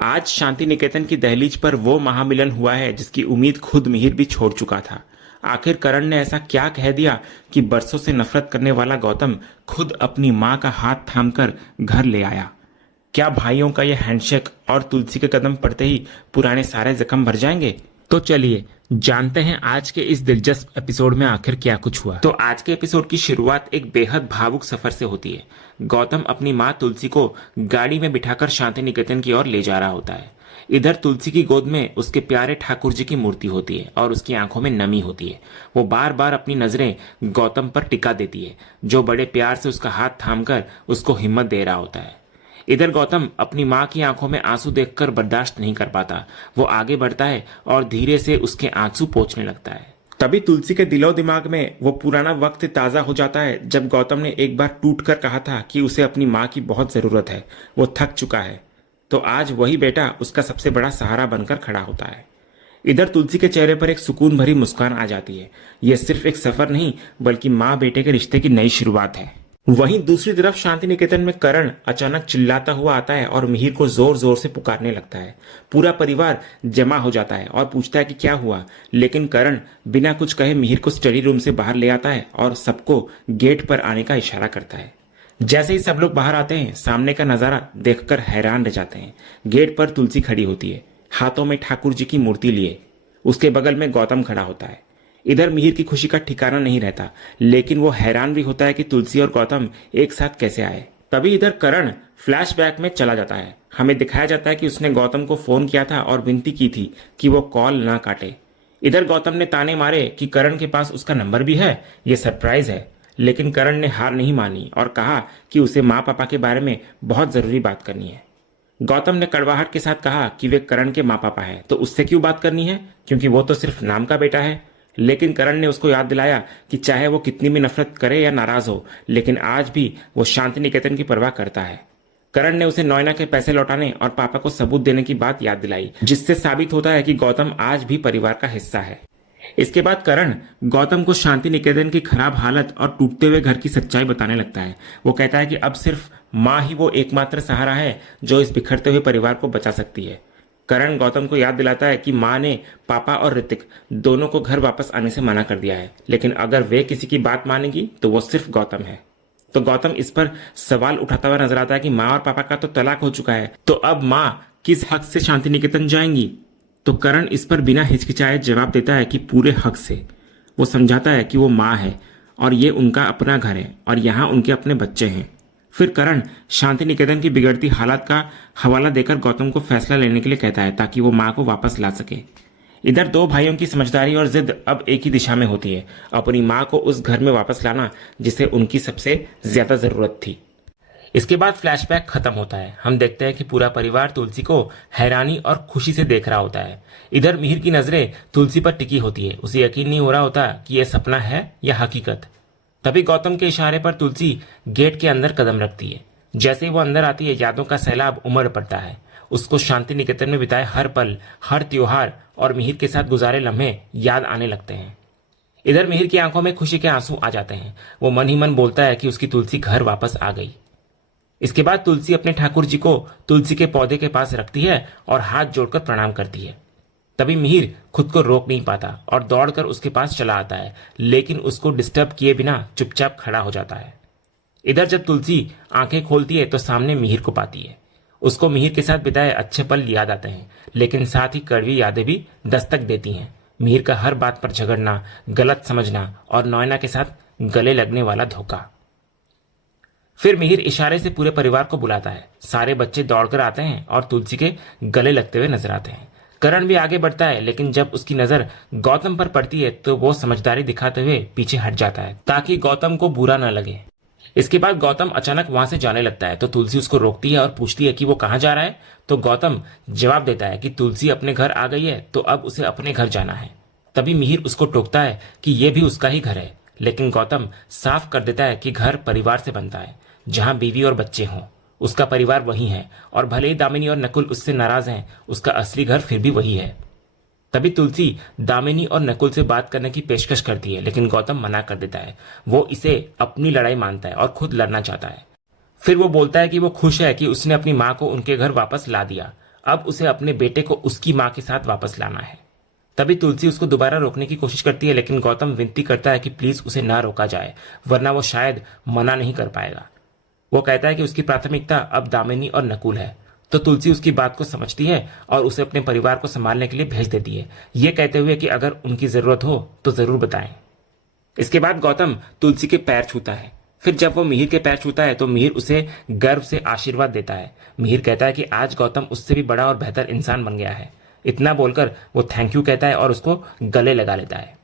आज शांति निकेतन की दहलीज पर वो महामिलन हुआ है जिसकी उम्मीद खुद मिहिर भी छोड़ चुका था। आखिर करण ने ऐसा क्या कह दिया कि बरसों से नफरत करने वाला गौतम खुद अपनी मां का हाथ थामकर घर ले आया। क्या भाइयों का यह हैंडशेक और तुलसी के कदम पड़ते ही पुराने सारे जख्म भर जाएंगे? तो चलिए जानते हैं आज के इस दिलचस्प एपिसोड में आखिर क्या कुछ हुआ। तो आज के एपिसोड की शुरुआत एक बेहद भावुक सफर से होती है। गौतम अपनी मां तुलसी को गाड़ी में बिठाकर शांति निकेतन की ओर ले जा रहा होता है। इधर तुलसी की गोद में उसके प्यारे ठाकुर जी की मूर्ति होती है और उसकी आंखों में नमी होती है। वो बार बार अपनी नजरें गौतम पर टिका देती है, जो बड़े प्यार से उसका हाथ थामकर उसको हिम्मत दे रहा होता है। इधर गौतम अपनी मां की आंखों में आंसू देखकर बर्दाश्त नहीं कर पाता। वो आगे बढ़ता है और धीरे से उसके आंसू पोंछने लगता है। तभी तुलसी के दिलो दिमाग में वो पुराना वक्त ताजा हो जाता है जब गौतम ने एक बार टूट कर कहा था कि उसे अपनी मां की बहुत जरूरत है, वो थक चुका है। तो आज वही बेटा उसका सबसे बड़ा सहारा बनकर खड़ा होता है। इधर तुलसी के चेहरे पर एक सुकून भरी मुस्कान आ जाती है। यह सिर्फ एक सफर नहीं बल्कि माँ बेटे के रिश्ते की नई शुरुआत है। वहीं दूसरी तरफ शांति निकेतन में करण अचानक चिल्लाता हुआ आता है और मिहिर को जोर जोर से पुकारने लगता है। पूरा परिवार जमा हो जाता है और पूछता है कि क्या हुआ, लेकिन करण बिना कुछ कहे मिहिर को स्टडी रूम से बाहर ले आता है और सबको गेट पर आने का इशारा करता है। जैसे ही सब लोग बाहर आते हैं, सामने का नजारा देखकर हैरान रह जाते हैं। गेट पर तुलसी खड़ी होती है, हाथों में ठाकुर जी की मूर्ति लिए। उसके बगल में गौतम खड़ा होता है। इधर मिहिर की खुशी का ठिकाना नहीं रहता, लेकिन वो हैरान भी होता है कि तुलसी और गौतम एक साथ कैसे आए। तभी इधर करण फ्लैशबैक में चला जाता है। हमें दिखाया जाता है कि उसने गौतम को फोन किया था और विनती की थी कि वो कॉल ना काटे। इधर गौतम ने ताने मारे कि करण के पास उसका नंबर भी है, ये सरप्राइज है। लेकिन करण ने हार नहीं मानी और कहा कि उसे माँ पापा के बारे में बहुत जरूरी बात करनी है। गौतम ने कड़वाहट के साथ कहा कि वे करण के माँ पापा हैं, तो उससे क्यों बात करनी है, क्योंकि वो तो सिर्फ नाम का बेटा है। लेकिन करण ने उसको याद दिलाया कि चाहे वो कितनी भी नफरत करे या नाराज हो, लेकिन आज भी वो शांति निकेतन की परवाह करता है। करण ने उसे नोएना के पैसे लौटाने और पापा को सबूत देने की बात याद दिलाई, जिससे साबित होता है कि गौतम आज भी परिवार का हिस्सा है। इसके बाद करण गौतम को शांति निकेतन की खराब हालत और टूटते हुए घर की सच्चाई बताने लगता है। वो कहता है कि अब सिर्फ माँ ही वो एकमात्र सहारा है जो इस बिखरते हुए परिवार को बचा सकती है। करण गौतम को याद दिलाता है कि माँ ने पापा और ऋतिक दोनों को घर वापस आने से मना कर दिया है, लेकिन अगर वे किसी की बात मानेगी तो वो सिर्फ गौतम है। तो गौतम इस पर सवाल उठाता हुआ नजर आता है कि माँ और पापा का तो तलाक हो चुका है, तो अब माँ किस हक से शांति निकेतन जाएंगी। तो करण इस पर बिना हिचकिचाए जवाब देता है कि पूरे हक से। वो समझाता है कि वो माँ है और ये उनका अपना घर है और यहाँ उनके अपने बच्चे हैं। फिर करण शांति निकेतन की बिगड़ती हालत का हवाला देकर गौतम को फैसला लेने के लिए कहता है ताकि वो माँ को वापस ला सके। इधर दो भाइयों की समझदारी और जिद अब एक ही दिशा में होती है, अपनी माँ को उस घर में वापस लाना जिसे उनकी सबसे ज्यादा जरूरत थी। इसके बाद फ्लैशबैक खत्म होता है। हम देखते हैं कि पूरा परिवार तुलसी को हैरानी और खुशी से देख रहा होता है। इधर मिहिर की नजरें तुलसी पर टिकी होती है। उसे यकीन नहीं हो रहा होता कि यह सपना है या हकीकत। तभी गौतम के इशारे पर तुलसी गेट के अंदर कदम रखती है। जैसे ही वो अंदर आती है, यादों का सैलाब उमड़ पड़ता है। उसको शांति निकेतन में बिताए हर पल, हर त्योहार और मिहिर के साथ गुजारे लम्हे याद आने लगते हैं। इधर मिहिर की आंखों में खुशी के आंसू आ जाते हैं। वो मन ही मन बोलता है कि उसकी तुलसी घर वापस आ गई। इसके बाद तुलसी अपने ठाकुर जी को तुलसी के पौधे के पास रखती है और हाथ जोड़कर प्रणाम करती है। तभी मिहिर खुद को रोक नहीं पाता और दौड़कर उसके पास चला आता है, लेकिन उसको डिस्टर्ब किए बिना चुपचाप खड़ा हो जाता है। इधर जब तुलसी आंखें खोलती है तो सामने मिहिर को पाती है। उसको मिहिर के साथ बिताए अच्छे पल याद आते हैं, लेकिन साथ ही कड़वी यादें भी दस्तक देती हैं। मिहिर का हर बात पर झगड़ना, गलत समझना और नोएना के साथ गले लगने वाला धोखा। फिर मिहिर इशारे से पूरे परिवार को बुलाता है। सारे बच्चे दौड़कर आते हैं और तुलसी के गले लगते हुए नजर आते हैं। करण भी आगे बढ़ता है, लेकिन जब उसकी नजर गौतम पर पड़ती है तो वो समझदारी दिखाते हुए पीछे हट जाता है ताकि गौतम को बुरा न लगे। इसके बाद गौतम अचानक वहां से जाने लगता है तो तुलसी उसको रोकती है और पूछती है कि वो कहाँ जा रहा है। तो गौतम जवाब देता है कि तुलसी अपने घर आ गई है तो अब उसे अपने घर जाना है। तभी मिहिर उसको टोकता है कि ये भी उसका ही घर है, लेकिन गौतम साफ कर देता है कि घर परिवार से बनता है, जहां बीवी और बच्चे हों। उसका परिवार वही है और भले ही दामिनी और नकुल उससे नाराज हैं, उसका असली घर फिर भी वही है। तभी तुलसी दामिनी और नकुल से बात करने की पेशकश करती है, लेकिन गौतम मना कर देता है। वो इसे अपनी लड़ाई मानता है और खुद लड़ना चाहता है। फिर वो बोलता है कि वो खुश है कि उसने अपनी माँ को उनके घर वापस ला दिया अब उसे अपने बेटे को उसकी मां के साथ वापस लाना है। तभी तुलसी उसको दोबारा रोकने की कोशिश करती है, लेकिन गौतम विनती करता है कि प्लीज उसे ना रोका जाए, वरना वो शायद मना नहीं कर पाएगा। वो कहता है कि उसकी प्राथमिकता अब दामिनी और नकुल है। तो तुलसी उसकी बात को समझती है और उसे अपने परिवार को संभालने के लिए भेज देती है, ये कहते हुए कि अगर उनकी जरूरत हो तो जरूर बताएं। इसके बाद गौतम तुलसी के पैर छूता है। फिर जब वो मिहिर के पैर छूता है तो मिहिर उसे गर्व से आशीर्वाद देता है। मिहिर कहता है कि आज गौतम उससे भी बड़ा और बेहतर इंसान बन गया है। इतना बोलकर वो थैंक यू कहता है और उसको गले लगा लेता है।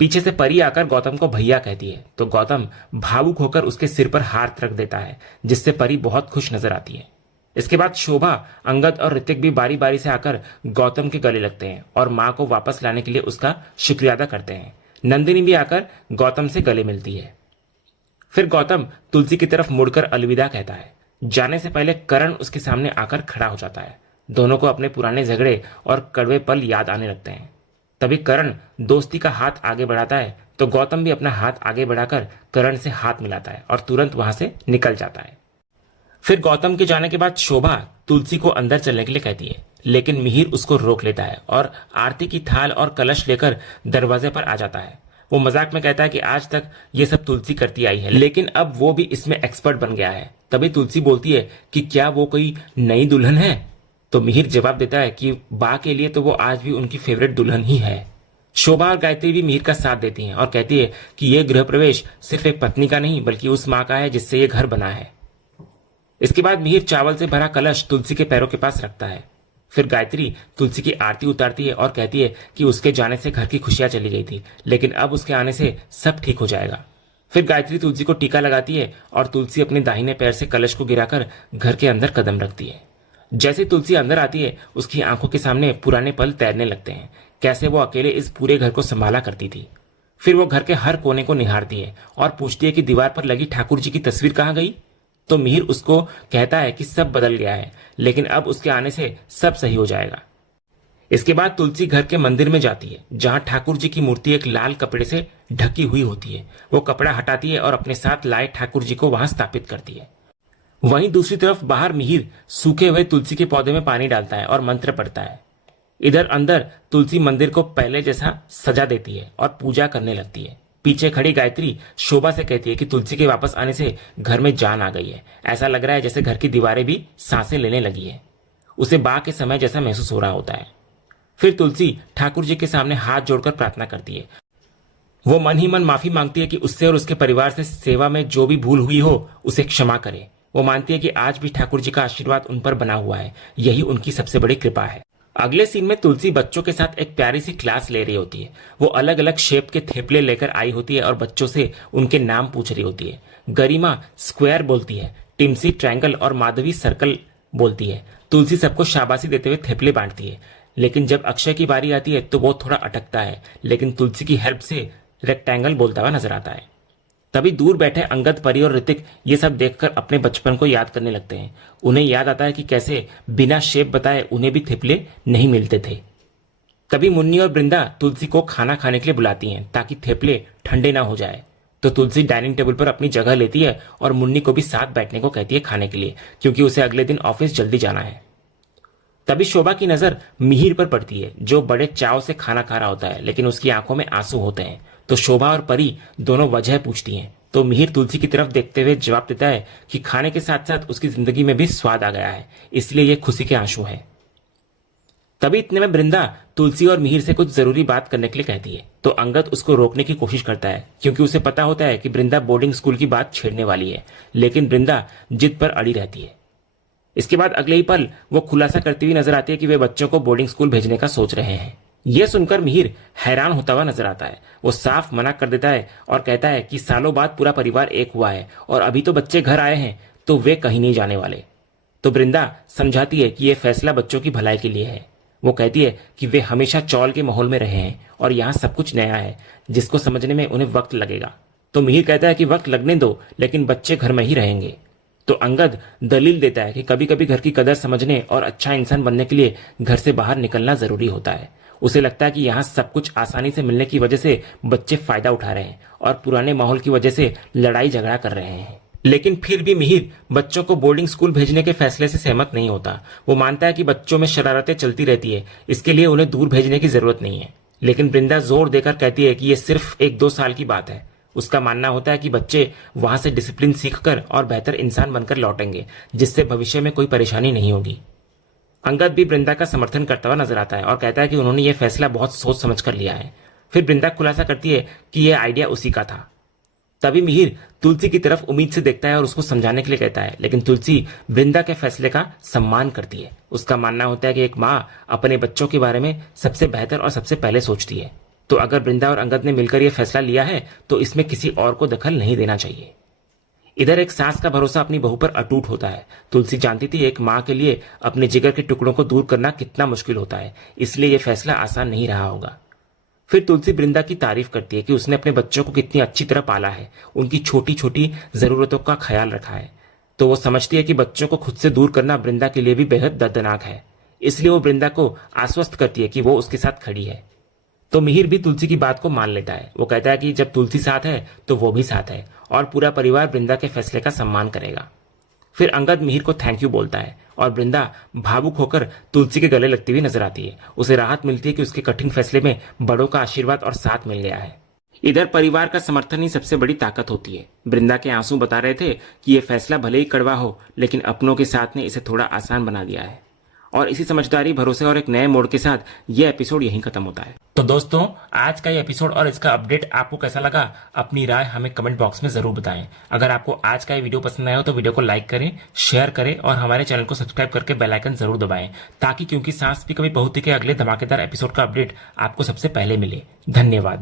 पीछे से परी आकर गौतम को भैया कहती है तो गौतम भावुक होकर उसके सिर पर हाथ रख देता है, जिससे परी बहुत खुश नजर आती है। इसके बाद शोभा, अंगद और ऋतिक भी बारी बारी से आकर गौतम के गले लगते हैं और मां को वापस लाने के लिए उसका शुक्रिया अदा करते हैं। नंदिनी भी आकर गौतम से गले मिलती है। फिर गौतम तुलसी की तरफ मुड़कर अलविदा कहता है। जाने से पहले करण उसके सामने आकर खड़ा हो जाता है। दोनों को अपने पुराने झगड़े और कड़वे पल याद आने लगते हैं। तभी करण दोस्ती का हाथ आगे बढ़ाता है तो गौतम भी अपना हाथ आगे बढ़ाकर करण से हाथ मिलाता है और तुरंत वहां से निकल जाता है। फिर गौतम के जाने के बाद शोभा तुलसी को अंदर चलने के लिए कहती है, लेकिन मिहिर उसको रोक लेता है और आरती की थाल और कलश लेकर दरवाजे पर आ जाता है। वो मजाक में कहता है कि आज तक ये सब तुलसी करती आई है, लेकिन अब वो भी इसमें एक्सपर्ट बन गया है। तभी तुलसी बोलती है कि क्या वो कोई नई दुल्हन है? तो मिहिर जवाब देता है कि बा के लिए तो वो आज भी उनकी फेवरेट दुल्हन ही है। शोभा और गायत्री भी मिहिर का साथ देती हैं और कहती है कि यह गृह प्रवेश सिर्फ एक पत्नी का नहीं बल्कि उस मां का है जिससे ये घर बना है। इसके बाद मिहिर चावल से भरा कलश तुलसी के पैरों के पास रखता है। फिर गायत्री तुलसी की आरती उतारती है और कहती है कि उसके जाने से घर की खुशियां चली गई थी, लेकिन अब उसके आने से सब ठीक हो जाएगा। फिर गायत्री तुलसी को टीका लगाती है और तुलसी अपने दाहिने पैर से कलश को गिराकर घर के अंदर कदम रखती है। जैसे तुलसी अंदर आती है उसकी आंखों के सामने पुराने पल तैरने लगते हैं, कैसे वो अकेले इस पूरे घर को संभाला करती थी। फिर वो घर के हर कोने को निहारती है और पूछती है कि दीवार पर लगी ठाकुर जी की तस्वीर कहाँ गई। तो मिहिर उसको कहता है कि सब बदल गया है, लेकिन अब उसके आने से सब सही हो जाएगा। इसके बाद तुलसी घर के मंदिर में जाती है जहां ठाकुर जी की मूर्ति एक लाल कपड़े से ढकी हुई होती है। वो कपड़ा हटाती है और अपने साथ लाए ठाकुर जी को वहां स्थापित करती है। वहीं दूसरी तरफ बाहर मिहिर सूखे हुए तुलसी के पौधे में पानी डालता है और मंत्र पढ़ता है। इधर अंदर तुलसी मंदिर को पहले जैसा सजा देती है और पूजा करने लगती है। पीछे खड़ी गायत्री शोभा से कहती है कि तुलसी के वापस आने से घर में जान आ गई है। ऐसा लग रहा है जैसे घर की दीवारें भी सांसें लेने लगी है। उसे बा के समय जैसा महसूस हो रहा होता है। फिर तुलसी ठाकुर जी के सामने हाथ जोड़कर प्रार्थना करती है। वो मन ही मन माफी मांगती है कि उससे और उसके परिवार से सेवा में जो भी भूल हुई हो उसे क्षमा करे। वो मानती है कि आज भी ठाकुर जी का आशीर्वाद उन पर बना हुआ है, यही उनकी सबसे बड़ी कृपा है। अगले सीन में तुलसी बच्चों के साथ एक प्यारी सी क्लास ले रही होती है। वो अलग अलग शेप के थेपले लेकर आई होती है और बच्चों से उनके नाम पूछ रही होती है। गरिमा स्क्वायर बोलती है, टिम्सी ट्रायंगल और माधवी सर्कल बोलती है। तुलसी सबको शाबाशी देते हुए थेपले बांटती है, लेकिन जब अक्षय की बारी आती है तो वो थोड़ा अटकता है, लेकिन तुलसी की हेल्प से रेक्टेंगल बोलता हुआ नजर आता है। तभी दूर बैठे अंगद, परी और ऋतिक ये सब देखकर अपने बचपन को याद करने लगते हैं। उन्हें याद आता है कि कैसे बिना शेप बताए उन्हें भी थेपले नहीं मिलते थे। तभी मुन्नी और बृंदा तुलसी को खाना खाने के लिए बुलाती हैं ताकि थेपले ठंडे ना हो जाए। तो तुलसी डाइनिंग टेबल पर अपनी जगह लेती है और मुन्नी को भी साथ बैठने को कहती है खाने के लिए, क्योंकि उसे अगले दिन ऑफिस जल्दी जाना है। तभी शोभा की नजर मिहिर पर पड़ती है जो बड़े चाव से खाना खा रहा होता है, लेकिन उसकी आंखों में आंसू होते हैं। तो शोभा और परी दोनों वजह पूछती हैं। तो मिहिर तुलसी की तरफ देखते हुए जवाब देता है कि खाने के साथ साथ उसकी जिंदगी में भी स्वाद आ गया है, इसलिए ये खुशी के आंसू हैं। तभी इतने में बृंदा तुलसी और मिहिर से कुछ जरूरी बात करने के लिए कहती है। तो अंगद उसको रोकने की कोशिश करता है, क्योंकि उसे पता होता है कि बृंदा बोर्डिंग स्कूल की बात छेड़ने वाली है, लेकिन बृंदा जिद पर अड़ी रहती है। इसके बाद अगले ही पल वो खुलासा करती हुई नजर आती है कि वे बच्चों को बोर्डिंग स्कूल भेजने का सोच रहे हैं। यह सुनकर मिहिर हैरान होता हुआ नजर आता है। वो साफ मना कर देता है और कहता है कि सालों बाद पूरा परिवार एक हुआ है और अभी तो बच्चे घर आए हैं तो वे कहीं नहीं जाने वाले। तो बृंदा समझाती है कि यह फैसला बच्चों की भलाई के लिए है। वो कहती है कि वे हमेशा चौल के माहौल में रहे हैं और यहाँ सब कुछ नया है जिसको समझने में उन्हें वक्त लगेगा। तो मिहिर कहता है कि वक्त लगने दो, लेकिन बच्चे घर में ही रहेंगे। तो अंगद दलील देता है कि कभी कभी घर की कदर समझने और अच्छा इंसान बनने के लिए घर से बाहर निकलना जरूरी होता है। उसे लगता है कि यहाँ सब कुछ आसानी से मिलने की वजह से बच्चे फायदा उठा रहे हैं और पुराने माहौल की वजह से लड़ाई झगड़ा कर रहे हैं। लेकिन फिर भी मिहिर बच्चों को बोर्डिंग स्कूल भेजने के फैसले से सहमत नहीं होता। वो मानता है कि बच्चों में शरारतें चलती रहती है, इसके लिए उन्हें दूर भेजने की जरूरत नहीं है। लेकिन वृंदा जोर देकर कहती है कि ये सिर्फ 1-2 साल की बात है। उसका मानना होता है कि बच्चे वहां से डिसिप्लिन सीखकर और बेहतर इंसान बनकर लौटेंगे, जिससे भविष्य में कोई परेशानी नहीं होगी। अंगद भी वृंदा का समर्थन करता हुआ नजर आता है और कहता है कि उन्होंने ये फैसला बहुत सोच समझ कर लिया है। फिर वृंदा खुलासा करती है कि यह आइडिया उसी का था। तभी मिहिर तुलसी की तरफ उम्मीद से देखता है और उसको समझाने के लिए कहता है, लेकिन तुलसी वृंदा के फैसले का सम्मान करती है। उसका मानना होता है कि एक माँ अपने बच्चों के बारे में सबसे बेहतर और सबसे पहले सोचती है। तो अगर वृंदा और अंगद ने मिलकर यह फैसला लिया है तो इसमें किसी और को दखल नहीं देना चाहिए। इधर एक सास का भरोसा अपनी बहू पर अटूट होता है। तुलसी जानती थी एक माँ के लिए अपने जिगर के टुकड़ों को दूर करना कितना मुश्किल होता है, इसलिए यह फैसला आसान नहीं रहा होगा। फिर तुलसी वृंदा की तारीफ करती है कि उसने अपने बच्चों को कितनी अच्छी तरह पाला है, उनकी छोटी छोटी जरूरतों का ख्याल रखा है। तो वो समझती है कि बच्चों को खुद से दूर करना वृंदा के लिए भी बेहद दर्दनाक है। इसलिए वो वृंदा को आश्वस्त करती है कि वो उसके साथ खड़ी है। तो मिहिर भी तुलसी की बात को मान लेता है। वो कहता है कि जब तुलसी साथ है तो वो भी साथ है और पूरा परिवार वृंदा के फैसले का सम्मान करेगा। फिर अंगद मिहिर को थैंक यू बोलता है और वृंदा भावुक होकर तुलसी के गले लगती हुई नजर आती है। उसे राहत मिलती है कि उसके कठिन फैसले में बड़ों का आशीर्वाद और साथ मिल गया है। इधर परिवार का समर्थन ही सबसे बड़ी ताकत होती है। वृंदा के आंसू बता रहे थे कि यह फैसला भले ही कड़वा हो, लेकिन अपनों के साथ ने इसे थोड़ा आसान बना दिया है। और इसी समझदारी, भरोसे और एक नए मोड़ के साथ यह एपिसोड यहीं खत्म होता है। तो दोस्तों, आज का ये एपिसोड और इसका अपडेट आपको कैसा लगा, अपनी राय हमें कमेंट बॉक्स में जरूर बताएं। अगर आपको आज का ये वीडियो पसंद आया हो तो वीडियो को लाइक करें, शेयर करें और हमारे चैनल को सब्सक्राइब करके बेल आइकन जरूर दबाएं, ताकि क्योंकि सांस भी कभी बहुती के अगले धमाकेदार एपिसोड का अपडेट आपको सबसे पहले मिले। धन्यवाद।